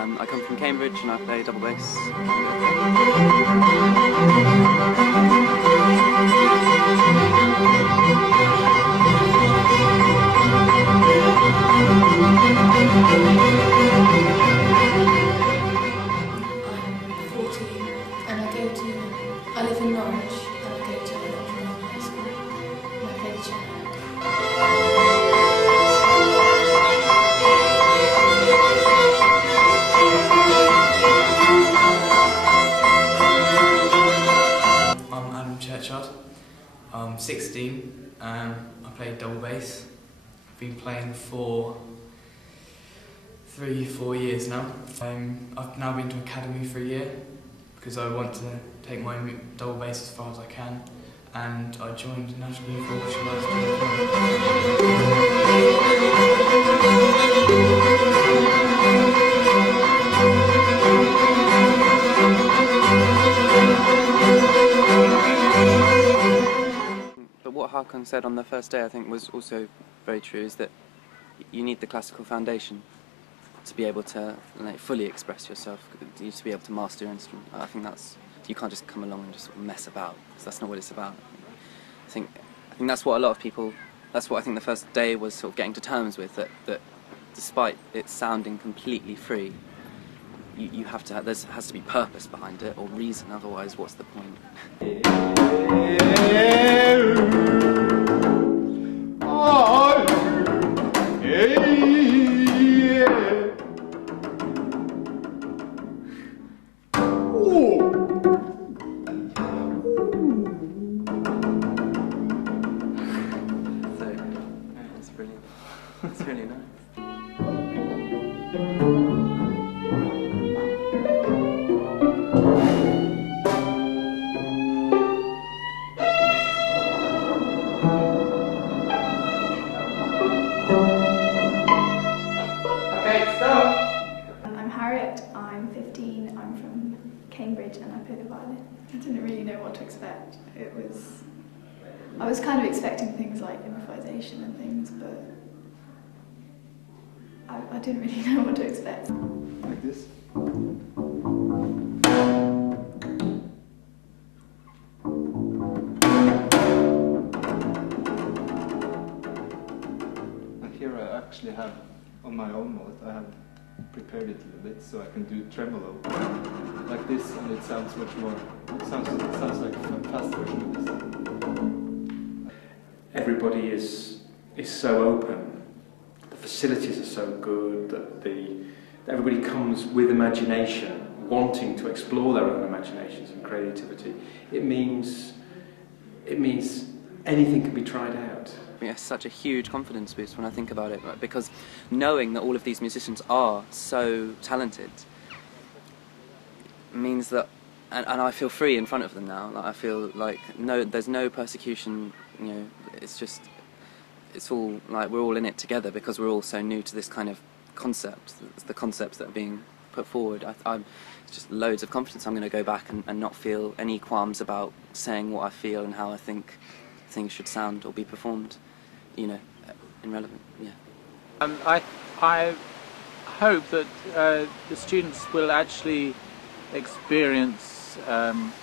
I come from Cambridge and I play double bass. I'm 14 and I live in Norwich and I go to high school and I play the cello. I'm 16 and I play double bass. I've been playing for 3-4 years now. I've now been to academy for a year because I want to take my double bass as far as I can, and I joined National Youth Orchestra last But what Håkan said on the first day, I think, was also very true, is that you need the classical foundation to be able to fully express yourself. You need to be able to master your instrument. I think you can't just come along and just sort of mess about, because that's not what it's about. I think that's what a lot of people, that's what I think the first day was sort of getting to terms with, that despite it sounding completely free, you have to, there has to be purpose behind it, or reason, otherwise what's the point? That's brilliant. That's really nice. I'm 15, I'm from Cambridge and I play the violin. I didn't really know what to expect. I was kind of expecting things like improvisation and things, but I didn't really know what to expect. Like this? And here I actually have, on my own note, I have prepared it a little bit so I can do tremolo like this, and it sounds much more, it sounds like a fast version of this. Everybody is so open, the facilities are so good that everybody comes with imagination, wanting to explore their own imaginations and creativity. It means anything can be tried out. It's such a huge confidence boost when I think about it, because knowing that all of these musicians are so talented means that, and I feel free in front of them now. Like, I feel like there's no persecution. You know, it's all like we're all in it together because we're all so new to this kind of concept. The concepts that are being put forward. It's just loads of confidence. I'm going to go back and not feel any qualms about saying what I feel and how I think things should sound or be performed. You know, irrelevant. Yeah. I hope that the students will actually experience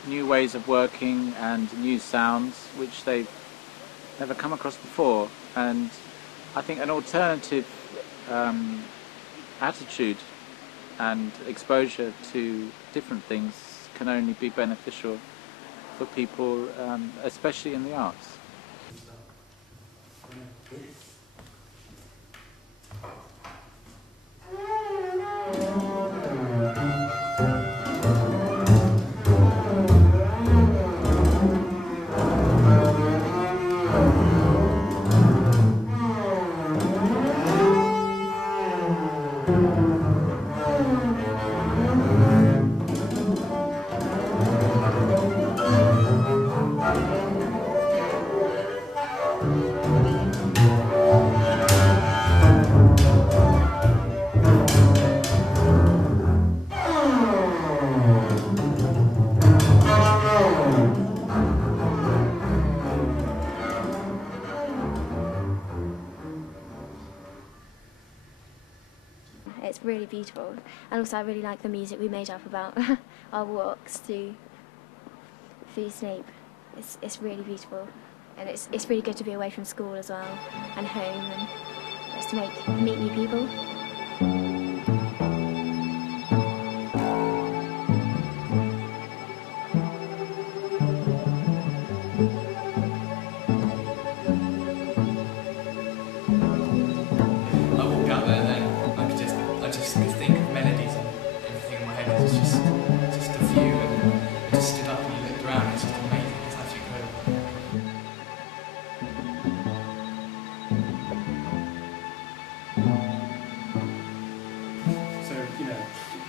new ways of working and new sounds which they've never come across before, and I think an alternative attitude and exposure to different things can only be beneficial for people, especially in the arts. it's really beautiful. And also I really like the music we made up about our walks through Snape. It's really beautiful, and it's really good to be away from school as well, and home, and just to meet new people.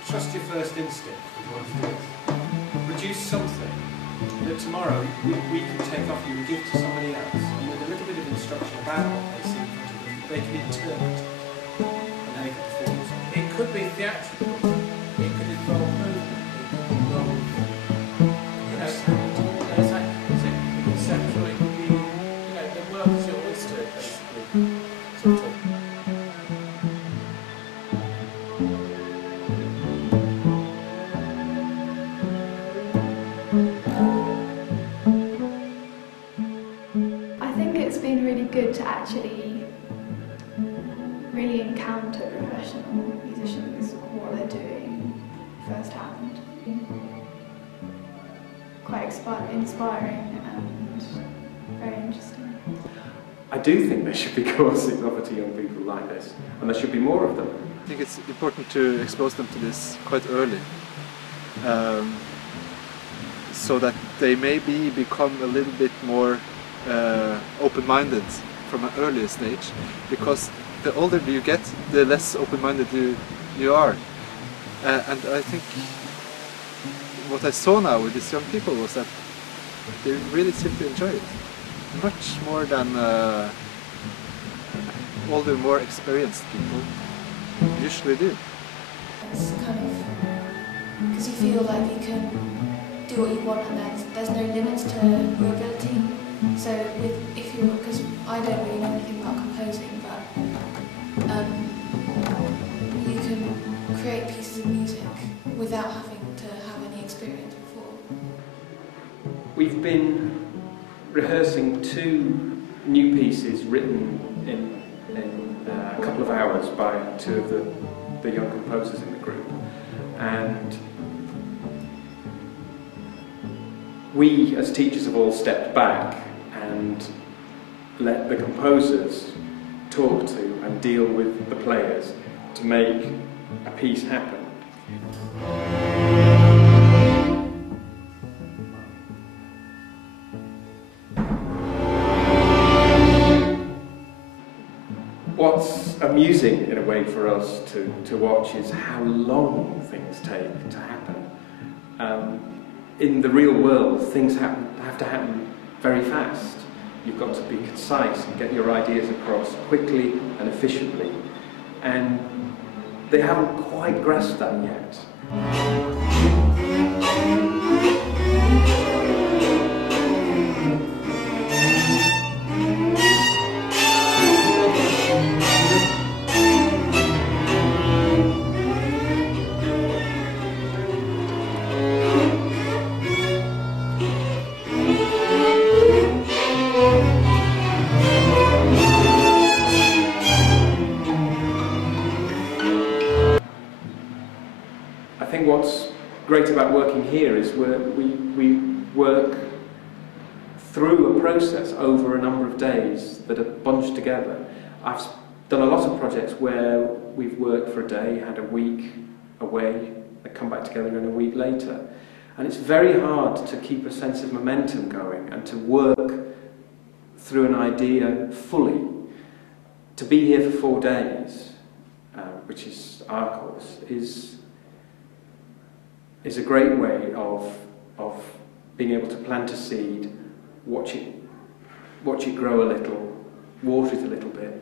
Trust your first instinct with what it is. Produce something that tomorrow we can take off you and give to somebody else, and with a little bit of instruction about what they see in front of them, they can interpret and make a performance. It could be theatrical, it could involve movement, it could involve conceptual, it could be, the work is your oyster, basically. Sort of. Good to actually really encounter professional musicians, what they're doing firsthand. Quite inspiring and very interesting. I do think there should be courses offered to young people like this, and there should be more of them. I think it's important to expose them to this quite early, so that they maybe become a little bit more open-minded from an earlier stage, because the older you get, the less open-minded you are. And I think what I saw now with these young people was that they really seem to enjoy it, much more than older, more experienced people usually do. It's kind of because you feel like you can do what you want, and there's no limits to your ability. So because I don't really know anything about composing, but you can create pieces of music without having to have any experience before. We've been rehearsing 2 new pieces written in a couple of hours by 2 of the young composers in the group, and we as teachers have all stepped back and let the composers talk to and deal with the players to make a piece happen. What's amusing in a way for us to watch is how long things take to happen. In the real world, things have to happen very fast. You've got to be concise and get your ideas across quickly and efficiently, and they haven't quite grasped that yet. I think what's great about working here is we work through a process over a number of days that are bunched together. I've done a lot of projects where we've worked for a day, had a week away, and come back together in a week later. And it's very hard to keep a sense of momentum going and to work through an idea fully. To be here for 4 days, which is our course, is a great way of being able to plant a seed, watch it grow a little, water it a little bit,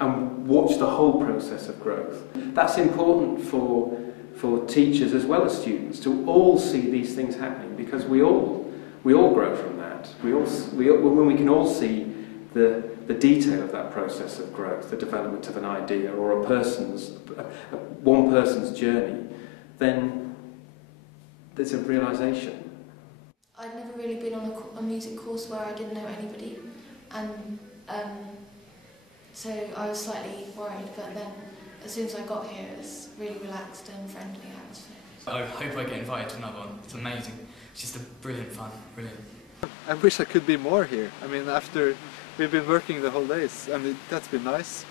and watch the whole process of growth. That's important for teachers as well as students to all see these things happening, because we all grow from that. When we can all see the the detail of that process of growth, the development of an idea or one person's journey, then there's a realisation. I'd never really been on a music course where I didn't know anybody, and so I was slightly worried, but then as soon as I got here it was really relaxed and friendly atmosphere. I hope I get invited to another one. It's amazing. It's just a brilliant fun, brilliant. I wish I could be more here. I mean, after we've been working the whole days, I mean, that's been nice,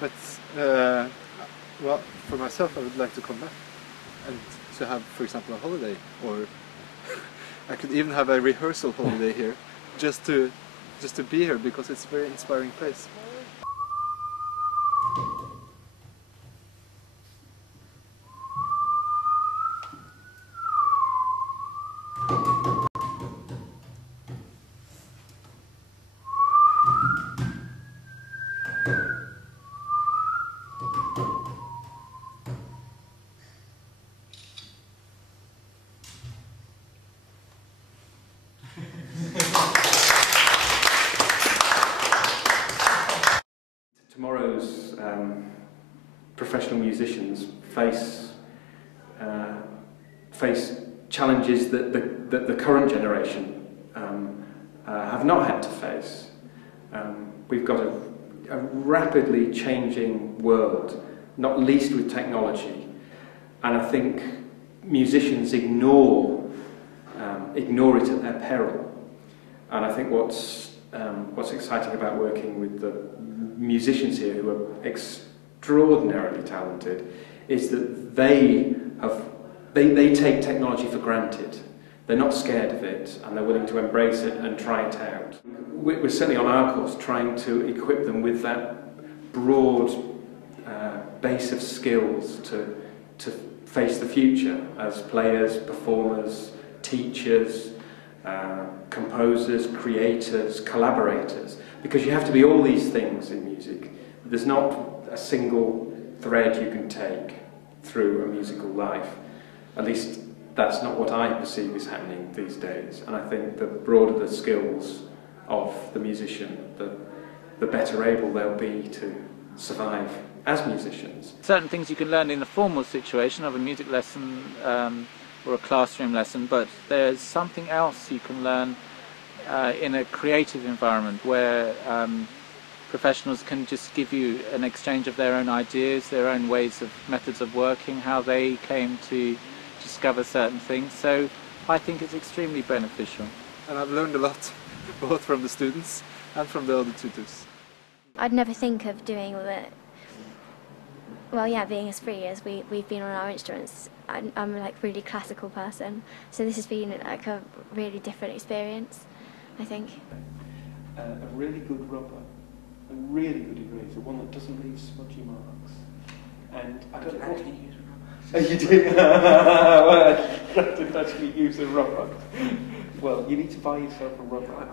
but well, for myself I would like to come back and to have, for example, a holiday, or I could even have a rehearsal holiday here, just to be here, because it's a very inspiring place. Tomorrow's professional musicians face challenges that the current generation have not had to face. We've got a rapidly changing world, not least with technology, and I think musicians ignore it at their peril. And I think what's exciting about working with the musicians here, who are extraordinarily talented, is that they take technology for granted. They're not scared of it, and they're willing to embrace it and try it out. We're certainly on our course trying to equip them with that broad base of skills to face the future as players, performers, teachers, composers, creators, collaborators, because you have to be all these things in music. There's not a single thread you can take through a musical life. At least that's not what I perceive is happening these days. And I think the broader the skills of the musician, the better able they'll be to survive as musicians. Certain things you can learn in the formal situation of a music lesson or a classroom lesson, but there's something else you can learn in a creative environment where professionals can just give you an exchange of their own ideas, their own methods of working, how they came to discover certain things. So I think it's extremely beneficial. And I've learned a lot, both from the students and from the other tutors. I'd never think of doing all that. Well, yeah, being as free as we've been on our instruments. I'm like really classical person, so this has been like a really different experience, I think. A really good rubber, a really good eraser, one that doesn't leave smudgy marks. And I don't actually use a rubber. Oh, you did? Well, I didn't actually use a rubber. Well, you need to buy yourself a rubber.